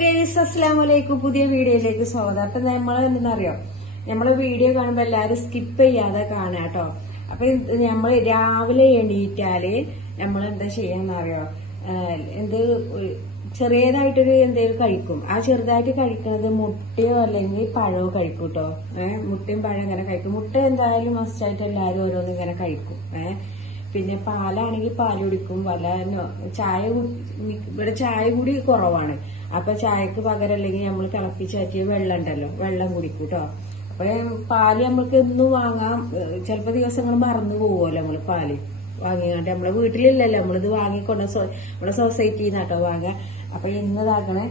Guys, അസ്സലാമു അലൈക്കും. പുതിയ വീഡിയോയിലേക്ക് സ്വാഗതം. അപ്പൊ നമ്മൾ എന്തെന്നറിയോ, നമ്മള് വീഡിയോ കാണുമ്പോ എല്ലാരും സ്കിപ്പ് ചെയ്യാതെ കാണാട്ടോ. അപ്പൊ നമ്മള് രാവിലെ എണീറ്റാല് നമ്മൾ എന്താ ചെയ്യാന്നറിയോ, ചെറിയതായിട്ടൊരു എന്തേലും കഴിക്കും. ആ ചെറുതായിട്ട് കഴിക്കുന്നത് മുട്ടയോ അല്ലെങ്കിൽ പഴമോ കഴിക്കും കേട്ടോ. മുട്ടയും പഴം ഇങ്ങനെ കഴിക്കും. മുട്ട എന്തായാലും മസ്റ്റായിട്ട് എല്ലാരും ഓരോന്നും ഇങ്ങനെ കഴിക്കും. പിന്നെ പാലാണെങ്കിൽ പാല് കുടിക്കും. ചായ ഇവിടെ ചായ കൂടി കുറവാണ്. അപ്പൊ ചായക്ക് പകരം അല്ലെങ്കിൽ നമ്മൾ തിളപ്പിച്ചാറ്റിയ വെള്ളം ഉണ്ടല്ലോ, വെള്ളം കുടിക്കും കേട്ടോ. അപ്പൊ പാല് നമ്മൾക്ക് എന്നും വാങ്ങാം. ചിലപ്പോ ദിവസങ്ങൾ മറന്നു പോകുമല്ലോ നമ്മള് പാല് വാങ്ങിയാണ്ട്. നമ്മളെ വീട്ടിലില്ലല്ലോ, നമ്മളിത് വാങ്ങിക്കൊണ്ട് നമ്മുടെ സൊസൈറ്റിയിൽ നിന്നാട്ടോ വാങ്ങാം. അപ്പൊ ഇന്നതാക്കണേ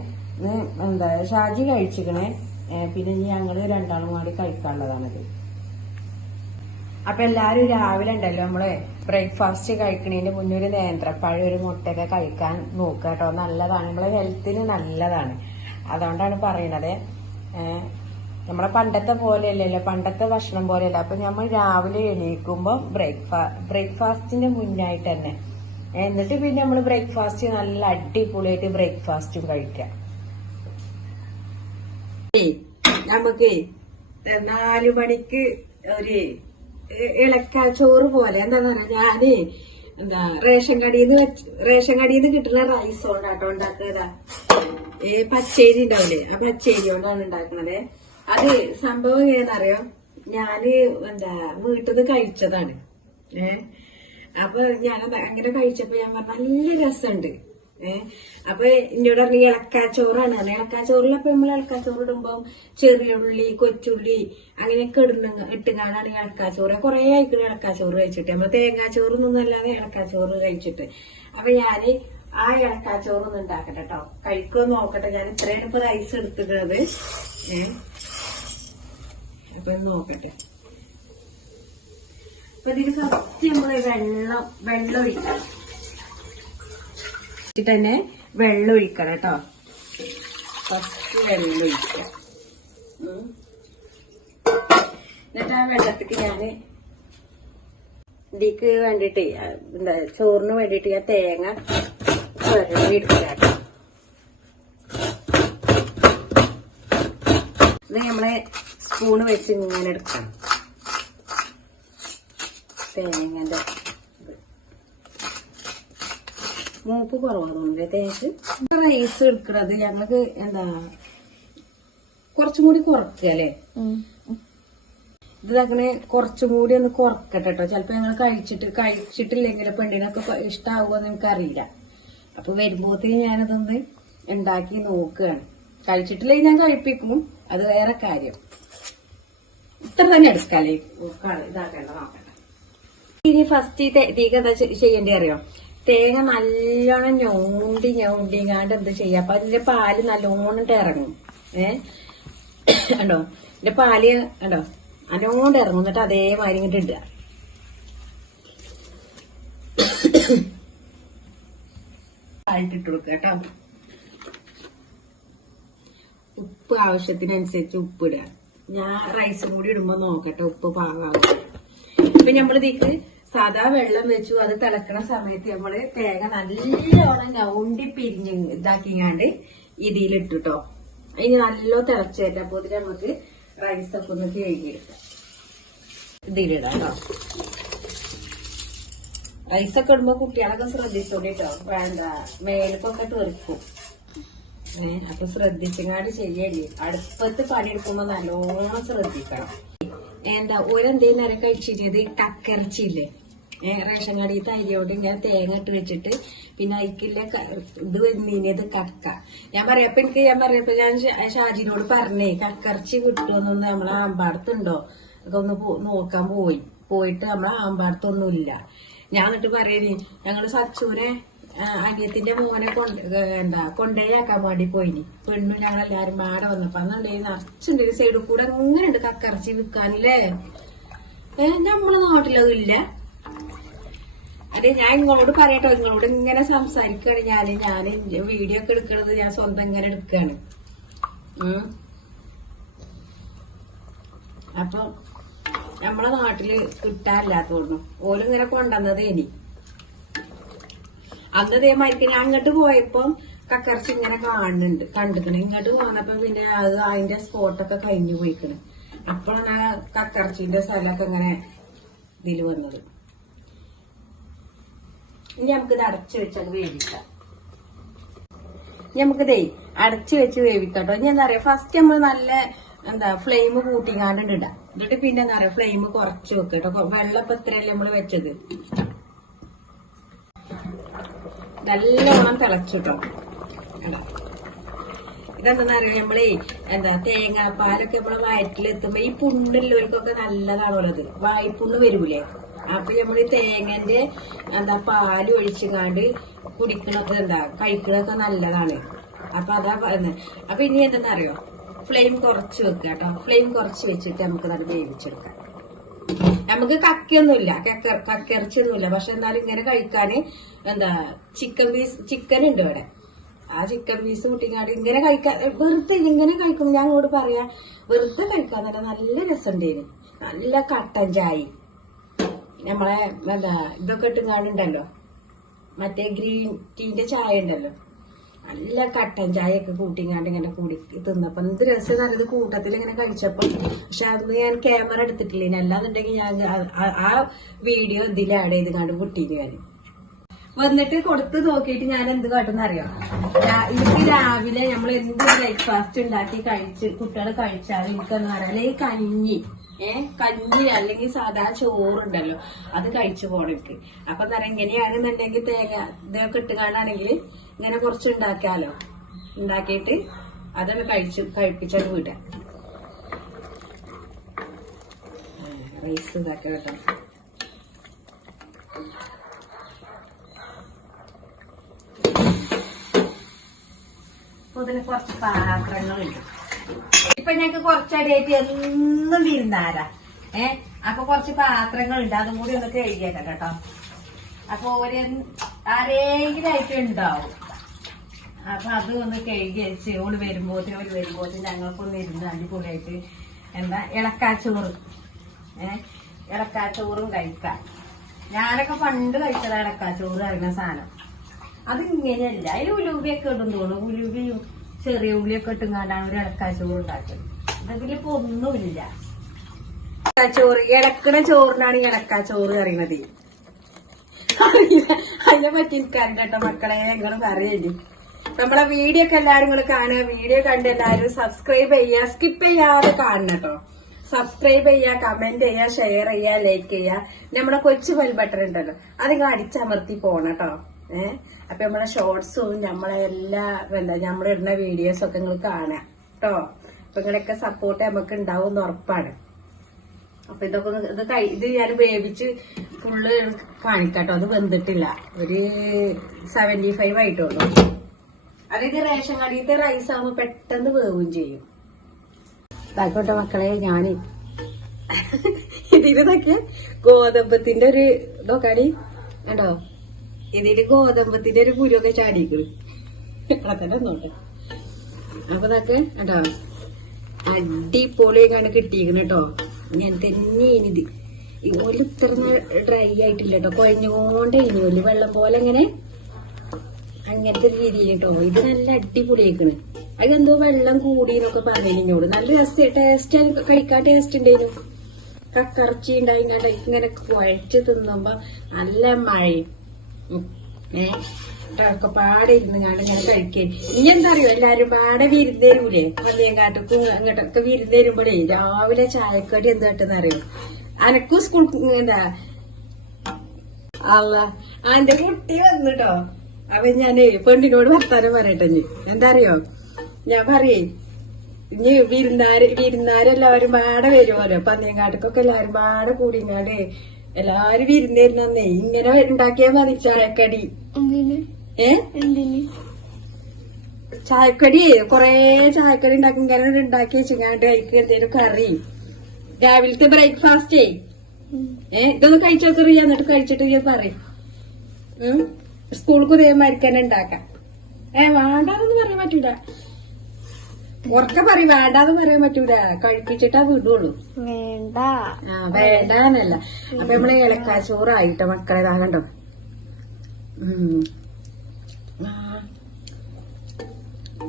ഷാജി കഴിച്ചിക്കണേ. പിന്നെ ഞങ്ങള് രണ്ടാളും കൂടി കഴിക്കാനുള്ളതാണിത്. അപ്പൊ എല്ലാരും രാവിലെ ഉണ്ടല്ലോ നമ്മള് ബ്രേക്ക്ഫാസ്റ്റ് കഴിക്കണതിന് മുന്നേ ഒരു നേന്ത്രപ്പഴം ഒരു മുട്ടയൊക്കെ കഴിക്കാൻ നോക്കുക കേട്ടോ. നല്ലതാണ്, നമ്മളെ ഹെൽത്തിന് നല്ലതാണ്. അതുകൊണ്ടാണ് പറയണത്. നമ്മളെ പണ്ടത്തെ പോലെയല്ലല്ലോ, പണ്ടത്തെ ഭക്ഷണം പോലെയല്ല. അപ്പൊ നമ്മൾ രാവിലെ എണീക്കുമ്പോ ബ്രേക്ക്ഫാസ്റ്റിന്റെ മുന്നായിട്ട് തന്നെ, എന്നിട്ട് പിന്നെ നമ്മൾ ബ്രേക്ക്ഫാസ്റ്റ് നല്ല അടിപൊളിയായിട്ട് ബ്രേക്ക്ഫാസ്റ്റും കഴിക്കാം. നമുക്ക് 4 മണിക്ക് ഒരു ചോറ് പോലെ എന്താന്ന് പറയാ, ഞാന് റേഷൻ കടീന്ന് കിട്ടുന്ന റൈസ് കൊണ്ടാട്ടോ ഉണ്ടാക്കുക. പച്ചേരി ഉണ്ടാവില്ലേ, ആ പച്ചേരി കൊണ്ടാണ് ഉണ്ടാക്കണത്. അത് സംഭവം ഏതാറിയോ, ഞാന് വീട്ടിൽ നിന്ന് കഴിച്ചതാണ്. അപ്പൊ ഞാൻ അങ്ങനെ കഴിച്ചപ്പോ ഞാൻ പറഞ്ഞ നല്ല രസമുണ്ട്. അപ്പൊ എന്നോട് പറഞ്ഞ ഇളക്കാച്ചോറാണ്. ഇളക്കാച്ചോറിലപ്പൊ നമ്മൾ ഇളക്കാച്ചോറ് ഇടുമ്പോ ചെറിയ ഉള്ളി, കൊച്ചുള്ളി അങ്ങനെയൊക്കെ ഇട്ടുകാണാണ് ഇളക്കാച്ചോറ്. കുറെ ആയിക്കണ ഇളക്കാച്ചോറ് കഴിച്ചിട്ട്, നമ്മള് തേങ്ങാച്ചോറൊന്നും അല്ലാതെ ഇളക്കാച്ചോറ് കഴിച്ചിട്ട്. അപ്പൊ ഞാന് ആ ഇളക്കാച്ചോറൊന്നും ഉണ്ടാക്കട്ടെ കേട്ടോ, കഴിക്കുമോ നോക്കട്ടെ. ഞാൻ ഇത്രയാണ് ഇപ്പൊ റൈസ് എടുത്തിട്ടുള്ളത്. അപ്പൊ നോക്കട്ടെ. അപ്പൊ ഇതിന് ഫസ്റ്റ് നമ്മള് വെള്ളം ഒഴിക്കാം. തന്നെ വെള്ളം ഒഴിക്കണം കേട്ടോ. ഫസ്റ്റ് വെള്ളം ഒഴിക്കാം. എന്നിട്ട് ആ വെള്ളത്തിക്ക് ഞാന് ഇതിക്ക് വേണ്ടിട്ട് ചോറിന് വേണ്ടിട്ട് ഞാൻ തേങ്ങ ചിരണ്ടി എടുക്കാം. ഇത് നമ്മളെ സ്പൂണ് വെച്ച് ഇങ്ങനെ എടുക്കണം. തേങ്ങന്റെ മൂപ്പ് കുറവാണെന്നുണ്ട് തേക്ക്. റൈസ് എടുക്കണത് ഞങ്ങൾക്ക് കുറച്ചും കൂടി കുറക്കുക അല്ലേ. ഇതാക്കണേ കുറച്ചും കൂടി ഒന്ന് കുറക്കട്ടെ കേട്ടോ. ചിലപ്പോ ഞങ്ങൾ കഴിച്ചിട്ടില്ലെങ്കിൽ പെണ്ണിനൊക്കെ ഇഷ്ടാവുമെന്ന് എനിക്കറിയില്ല. അപ്പൊ വരുമ്പോഴത്തേക്ക് ഞാനതൊന്ന് ഉണ്ടാക്കി നോക്കുകയാണ്. കഴിച്ചിട്ടില്ലെങ്കിൽ ഞാൻ കഴിപ്പിക്കും, അത് വേറെ കാര്യം. ഇത്ര തന്നെ എടുക്കാല്ലേ, ഇതാക്കേണ്ട നോക്കട്ടെ. ഇനി ഫസ്റ്റ് തീക്ക് എന്താ ചെയ്യേണ്ടി അറിയോ, തേങ്ങ നല്ലോണം ഞൗണ്ടിങ്ങാണ്ട് എന്ത് ചെയ്യാം. അപ്പൊ അതിന്റെ പാല് നല്ലോണം ഇറങ്ങും. കണ്ടോ, ഇതിന്റെ പാല് കണ്ടോ നല്ലോണം ഇറങ്ങും. എന്നിട്ട് അതേമാതിരി ഇങ്ങോട്ട് ഇടുക. ആയിട്ടിട്ട് കൊടുക്കുക കേട്ടോ. ഉപ്പ് ആവശ്യത്തിനനുസരിച്ച് ഉപ്പ് ഇടുക. ഞാൻ റൈസും കൂടി ഇടുമ്പോ നോക്കട്ടെ ഉപ്പ് പാകാവും. ഇപ്പൊ നമ്മളിതേക്ക് സാധാ വെള്ളം വെച്ചു. അത് തിളക്കണ സമയത്ത് നമ്മള് തേങ്ങ നല്ലോണം ഞൗണ്ടി പിരിഞ്ഞ് ഇതാക്കിങ്ങാണ്ട് ഇതിലിട്ടോ. അതിന് നല്ല തിളച്ചേറ്റ. അപ്പൊ ഇതിൽ നമുക്ക് റൈസൊക്കെ ഒന്ന് കഴുകിയെടുക്കാം. ഇതിലിടാം കേട്ടോ. റൈസൊക്കെ ഇടുമ്പോ കുട്ടികളൊക്കെ ശ്രദ്ധിച്ചോണ്ടിട്ടോ, വേണ്ട മേലക്കൊക്കെ തെറിക്കും. അപ്പൊ ശ്രദ്ധിച്ചങ്ങാണ്ട് ചെയ്യല്ലേ. അടുപ്പത്ത് പണിയെടുക്കുമ്പോ നല്ലോണം ശ്രദ്ധിക്കണം. ഓരെന്തേലും നേരം കഴിച്ചിരുന്നത് കക്കിറച്ചില്ലേ, റേഷൻ കടയിൽ അരിയോട് ഇങ്ങനെ തേങ്ങ ഇട്ട് വെച്ചിട്ട് പിന്നെ അതിക്കില്ല ഇത് വന്നീനത് കക്ക. ഞാൻ പറയപ്പോ ഞാൻ ഷാജിനോട് പറഞ്ഞേ കക്കിറച്ചി കിട്ടുമെന്നൊന്ന് നമ്മളെ ആമ്പാടത്തുണ്ടോ ഒക്കെ ഒന്ന് നോക്കാൻ പോയിട്ട് നമ്മളെ ആമ്പാടത്തൊന്നുമില്ല. ഞാൻ എന്നിട്ട് പറയണേ, ഞങ്ങള് സച്ചൂനെ അനിയത്തിന്റെ മോനെ കൊണ്ടേയാക്കാൻ വേണ്ടി പോയിനി. പെണ്ണും ഞങ്ങളെല്ലാരും പാടെ വന്നപ്പോ അന്നുണ്ടേ നിറച്ചുണ്ട് സൈഡിൽ കൂടെ അങ്ങനെ ഉണ്ട് കക്കിറച്ചി വിൽക്കാനില്ലേ. നമ്മളെ നാട്ടിലതും ഇല്ല. അതെ, ഞാൻ നിങ്ങളോട് പറയട്ടോ, നിങ്ങളോട് ഇങ്ങനെ സംസാരിക്കുകയാണ്. ഞാൻ വീഡിയോ ഒക്കെ എടുക്കണത് ഞാൻ സ്വന്തം ഇങ്ങനെ എടുക്കുകയാണ്. അപ്പൊ നമ്മളെ നാട്ടില് കിട്ടാനില്ലാത്തോണ്ടു ഓലിങ്ങനെ കൊണ്ടുവന്നത്. അന്ന് ഇതേമാതിരി ഞാൻ അങ്ങോട്ട് പോയപ്പോ കക്കറച്ചി ഇങ്ങനെ കണ്ടിക്കണ്. ഇങ്ങോട്ട് പോന്നപ്പോ പിന്നെ അത് അതിന്റെ സ്പോട്ടൊക്കെ കഴിഞ്ഞു പോയിക്കണ്. അപ്പോഴാണ് ആ കക്കറച്ചിന്റെ സ്ഥലമൊക്കെ ഇങ്ങനെ ഇതിൽ വന്നത്. ഇനി നമുക്കിത് അടച്ചു വെച്ചത് വേവിക്കാം. നമുക്കിതേ അടച്ചു വെച്ച് വേവിക്കാട്ടോ. ഇനി എന്താ പറയാ, ഫസ്റ്റ് നമ്മൾ നല്ല ഫ്ലെയിം കൂട്ടിങ്ങാണ്ട് ഇടാം. എന്നിട്ട് പിന്നെ എന്താ പറയാ, ഫ്ലെയിം കുറച്ച് വെക്കട്ടോ. വെള്ളപ്പം എത്രയല്ലേ നമ്മള് വെച്ചത്, നല്ലോണം തിളച്ചിട്ടോ. ഇതെന്താ പറയാ, നമ്മളേ തേങ്ങാപ്പാലൊക്കെ നമ്മളെ വയറ്റിലെത്തുമ്പോ ഈ പുണ്ണുള്ളവർക്കൊക്കെ നല്ലതാണല്ലോ അത്. വായ്പുണ്ണ് വരൂലേ? അപ്പൊ നമ്മൾ ഈ തേങ്ങന്റെ പാല് ഒഴിച്ചുകാണ്ട് കുടിക്കണത് കഴിക്കണതൊക്കെ നല്ലതാണ്. അപ്പൊ അതാ പറയുന്നത്. അപ്പൊ ഇനി എന്താണെന്നറിയോ, ഫ്ലെയിം കുറച്ച് വെക്കുക കേട്ടോ. ഫ്ലെയിം കുറച്ച് വെച്ചിട്ട് നമുക്ക് അത് വേവിച്ചെടുക്കാം. നമുക്ക് കക്കയൊന്നുമില്ല, കക്കിറച്ചിയൊന്നുമില്ല. പക്ഷെ എന്നാലും ഇങ്ങനെ കഴിക്കാന് ചിക്കൻ ഉണ്ട് ഇവിടെ. ആ ചിക്കൻ പീസ് കൂട്ടിക്കാണ്ട് ഇങ്ങനെ കഴിക്കാൻ, വെറുതെ ഇങ്ങനെ കഴിക്കും. ഞാൻ അങ്ങോട്ട് പറയാ, വെറുതെ കഴിക്കാൻ തന്നെ നല്ല രസമുണ്ടായിരുന്നു. നല്ല കട്ടൻ ചായ, നമ്മളെ ഇതൊക്കെ ഇട്ടുകാണ്ടുണ്ടല്ലോ, മറ്റേ ഗ്രീൻ ടീന്റെ ചായ ഉണ്ടല്ലോ, നല്ല കട്ടൻ ചായ ഒക്കെ കൂട്ടിങ്ങാണ്ട് ഇങ്ങനെ കൂടി തിന്നപ്പോ എന്ത് രസം. നല്ലത് കൂട്ടത്തിൽ ഇങ്ങനെ കഴിച്ചപ്പോ. പക്ഷെ അന്ന് ഞാൻ ക്യാമറ എടുത്തിട്ടില്ല, അല്ലാന്നുണ്ടെങ്കിൽ ഞാൻ ആ വീഡിയോ ഇതിൽ ആഡ് ചെയ്ത് കണ്ട് കുട്ടീന് ഞാൻ വന്നിട്ട് കൊടുത്ത് നോക്കിയിട്ട് ഞാൻ എന്ത് കാട്ടുന്നറിയാം. എനിക്ക് രാവിലെ നമ്മൾ എന്ത് ബ്രേക്ക്ഫാസ്റ്റ് ഉണ്ടാക്കി കുട്ടികൾ കഴിച്ചാലും എനിക്കെന്ന് പറയാം, അല്ലെങ്കിൽ കഞ്ഞി അല്ലെങ്കിൽ സാധാ ചോറുണ്ടല്ലോ അത് കഴിച്ചു പോണം എനിക്ക്. അപ്പൊ എന്താ പറയാ, ഇങ്ങനെയാണെന്നുണ്ടെങ്കിൽ തേങ്ങ ഇതൊക്കെ ഇട്ടുകാണ്ടാണെങ്കിൽ ഇങ്ങനെ കുറച്ച് ഉണ്ടാക്കിയാലോ, ഉണ്ടാക്കിയിട്ട് അതൊന്ന് കഴിപ്പിച്ചത് വിടാം. റൈസ് ഇതാക്കി കേട്ടോ. അതിന് കുറച്ച് പാത്രങ്ങളുണ്ട്. ഇപ്പൊ ഞങ്ങക്ക് കുറച്ചടിയായിട്ട് എന്നും വിരുന്നാരാ. അപ്പൊ കുറച്ച് പാത്രങ്ങളുണ്ട്, അതും കൂടി ഒന്ന് കഴുകിയേക്കാം കേട്ടോ. അപ്പൊ ആരെങ്കിലും ആയിട്ട് ഉണ്ടാവും. അപ്പൊ അത് ഒന്ന് കഴുകി വെച്ച് ഓള് വരുമ്പോത്തിന് ഞങ്ങൾക്കൊന്ന് ഇരുന്ന് അടിപൊളിയായിട്ട് ഇളക്കാച്ചോറ് ഇളക്കാച്ചോറും കഴിക്കാം. ഞാനൊക്കെ പണ്ട് കഴിച്ചതാ ഇളക്കാച്ചോറ് അറിയുന്ന സാധനം. അത് ഇങ്ങനെയല്ല, അതിൽ ഉലുവയൊക്കെ ഇടും തോന്നുന്നു. ഉലുവയും ചെറിയ ഉള്ളിയൊക്കെ ഇട്ടുങ്ങാണ്ടാണ് ഒരു ഇളക്കാച്ചോറ് ഉണ്ടാക്കുന്നത്. ഇതിലിപ്പോ ഒന്നുമില്ല. ചോറ് ഇളക്കണ ചോറിനാണ് ഈ ഇളക്കാച്ചോറ് അറിയണത്. അറിയില്ല, അതിനെ പറ്റി എനിക്കറിയില്ല കേട്ടോ മക്കളെ. നിങ്ങൾ പറയല്ലേ, നമ്മളെ വീഡിയോ ഒക്കെ എല്ലാരും നിങ്ങൾ കാണുക. വീഡിയോ കണ്ട് എല്ലാരും സബ്സ്ക്രൈബ് ചെയ്യുക, സ്കിപ്പ് ചെയ്യാതെ കാണണം കേട്ടോ. സബ്സ്ക്രൈബ് ചെയ്യുക, കമന്റ് ചെയ്യുക, ഷെയർ ചെയ്യുക, ലൈക്ക് ചെയ്യുക. നമ്മളെ കൊച്ചു ബെൽ ബട്ടൺ ഉണ്ടല്ലോ, അത് നിങ്ങൾ അടിച്ചമർത്തി പോണം കേട്ടോ. അപ്പൊ നമ്മളെ ഷോർട്സും നമ്മളെ എല്ലാ നമ്മളിടുന്ന വീഡിയോസും ഒക്കെ നിങ്ങൾ കാണാം കേട്ടോ. അപ്പൊ നിങ്ങളൊക്കെ സപ്പോർട്ട് നമുക്ക് ഉണ്ടാവും ഉറപ്പാണ്. അപ്പൊ ഇതൊക്കെ ഇത് ഞാൻ വേവിച്ച് ഫുള്ള് കാണിക്കാട്ടോ. അത് വെന്തിട്ടില്ല, ഒരു 75 ആയിട്ടുള്ളൂ. അതായത് റേഷൻ കടയിലത്തെ റൈസ് ആകുമ്പോ പെട്ടെന്ന് വേവും ചെയ്യും. ഇതാക്കോട്ടെ മക്കളെ, ഞാൻ ഇതിലൊക്കെ ഗോതമ്പത്തിന്റെ ഒരു ഇതൊക്കെ ഉണ്ടോ, ഇതില് ഗോതമ്പത്തിന്റെ ഒരു കുരുവൊക്കെ ചാടിക്കണ്. അതന്നെ നോട്ടെ. അപ്പൊ ഇതൊക്കെ കേട്ടോ അടിപൊളിയൊക്കെയാണ് കിട്ടിയിരിക്കണ കേട്ടോ. ഞാൻ തന്നെയാണിത്. ഇതുപോലെ ഇത്ര ഡ്രൈ ആയിട്ടില്ല കേട്ടോ, കുഴഞ്ഞുകൊണ്ടേ ഇനി വെള്ളം പോലെ അങ്ങനത്തെ രീതിയിൽ കേട്ടോ. ഇത് നല്ല അടിപൊളിയാക്കണ്. അതെന്തോ വെള്ളം കൂടിയെന്നൊക്കെ പറഞ്ഞോട്. നല്ല ടേസ്റ്റ് കഴിക്കാൻ ടേസ്റ്റ് ഉണ്ടായിരുന്നു. കക്കറച്ചി ഉണ്ടായി ഇങ്ങനെ കുഴച്ച് തിന്നുമ്പോ നല്ല മഴയും ഒക്കെ പാടെ ഇരുന്ന് കാണ്ട് ഇങ്ങനെ കഴിക്കേ. ഇനി എന്താ അറിയോ, എല്ലാരും പാടെ വിരുന്നേരൂലേ, പന്നിയങ്കാട്ടക്കും ഇങ്ങോട്ടൊക്കെ വിരുന്നേരുമ്പോഴേ രാവിലെ ചായക്കടി എന്താ കിട്ടുന്നറിയോ, അനക്കും സ്കൂൾ എന്റെ കുട്ടി വന്നിട്ടോ. അപ്പൊ ഞാനേ പെണ്ണിനോട് വർത്താനം പറയട്ടെ. എന്താ അറിയോ, ഞാൻ പറയേ ഇനി വിരുന്നാരെല്ലാവരും പാടെ വരുമല്ലോ, പന്നിയങ്കാട്ടക്കൊക്കെ എല്ലാരും പാടെ കൂടിങ്ങാണ്ട് എല്ലാരും വിരുന്നേരുന്നേ ഇങ്ങനെ ഉണ്ടാക്കിയാ മതി ചായക്കടി. ചായക്കടി കൊറേ ചായക്കടി ഉണ്ടാക്കി ഇങ്ങനെ ഉണ്ടാക്കി വെച്ചിങ്ങാണ്ട് കഴിക്കുക. എന്തേലും കറി രാവിലത്തെ ബ്രേക്ക്ഫാസ്റ്റേ ഇതൊന്ന് കഴിച്ചോക്കറിയ. എന്നിട്ട് കഴിച്ചിട്ട് ഞാൻ പറയും സ്കൂൾക്ക് ഇതേമാതിരിക്ക് തന്നെ ഉണ്ടാക്കാം. വേണ്ടാന്ന് പറയാൻ പറ്റൂല, ഉറക്കെ പറയും. വേണ്ടാന്ന് പറയാൻ പറ്റൂല, കഴിപ്പിച്ചിട്ടാ വിടുള്ളൂ. വേണ്ടാന്നല്ല. അപ്പൊ നമ്മളെ ഇളക്കാച്ചോറായിട്ടോ മക്കളെ. കണ്ടോ,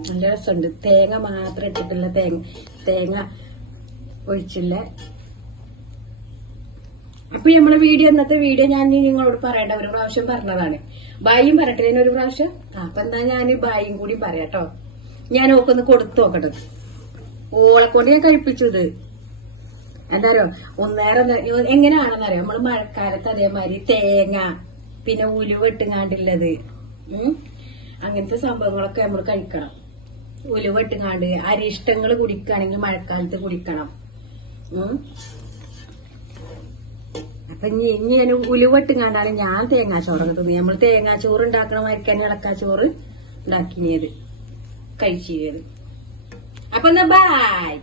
നല്ല രസമുണ്ട്. തേങ്ങ മാത്രം ഇട്ടിട്ടുള്ള തേങ്ങ ഒഴിച്ചില്ല. അപ്പൊ നമ്മളെ ഇന്നത്തെ വീഡിയോ ഞാൻ നിങ്ങളോട് പറയണ്ട, ഒരു പ്രാവശ്യം പറഞ്ഞതാണ്. ബായും പറയട്ടെ ഒരു പ്രാവശ്യം. അപ്പൊ എന്താ ഞാൻ ബായും കൂടി പറയാട്ടോ. ഞാൻ ഓക്കൊന്ന് കൊടുത്തു നോക്കട്ടെ. ഓളെ കൊണ്ട് ഞാൻ കഴിപ്പിച്ചത് എന്തായാലും ഒന്നേരം എങ്ങനെയാണെന്നറിയാം. നമ്മള് മഴക്കാലത്ത് അതേമാതിരി തേങ്ങ പിന്നെ ഉലുവ ഇട്ടുങ്ങാണ്ടുള്ളത് അങ്ങനത്തെ സംഭവങ്ങളൊക്കെ നമ്മൾ കഴിക്കണം. ഉലുവ ഇട്ടുങ്ങാണ്ട് അരിഷ്ടങ്ങൾ കുടിക്കുകയാണെങ്കിൽ മഴക്കാലത്ത് കുടിക്കണം. അപ്പൊ ഇനി ഞാൻ ഉലുവ ഇട്ടുങ്ങാണ്ടാണ് ഞാൻ തേങ്ങാച്ചോറൊക്കെ തിന്നത്. നമ്മൾ തേങ്ങാച്ചോറ് ഉണ്ടാക്കണ മാതിരിക്കാൻ ഇളക്കാച്ചോറ് ഉണ്ടാക്കിയത് കഴിച്ചത്. അപ്പൊ എന്നാ ബായ്.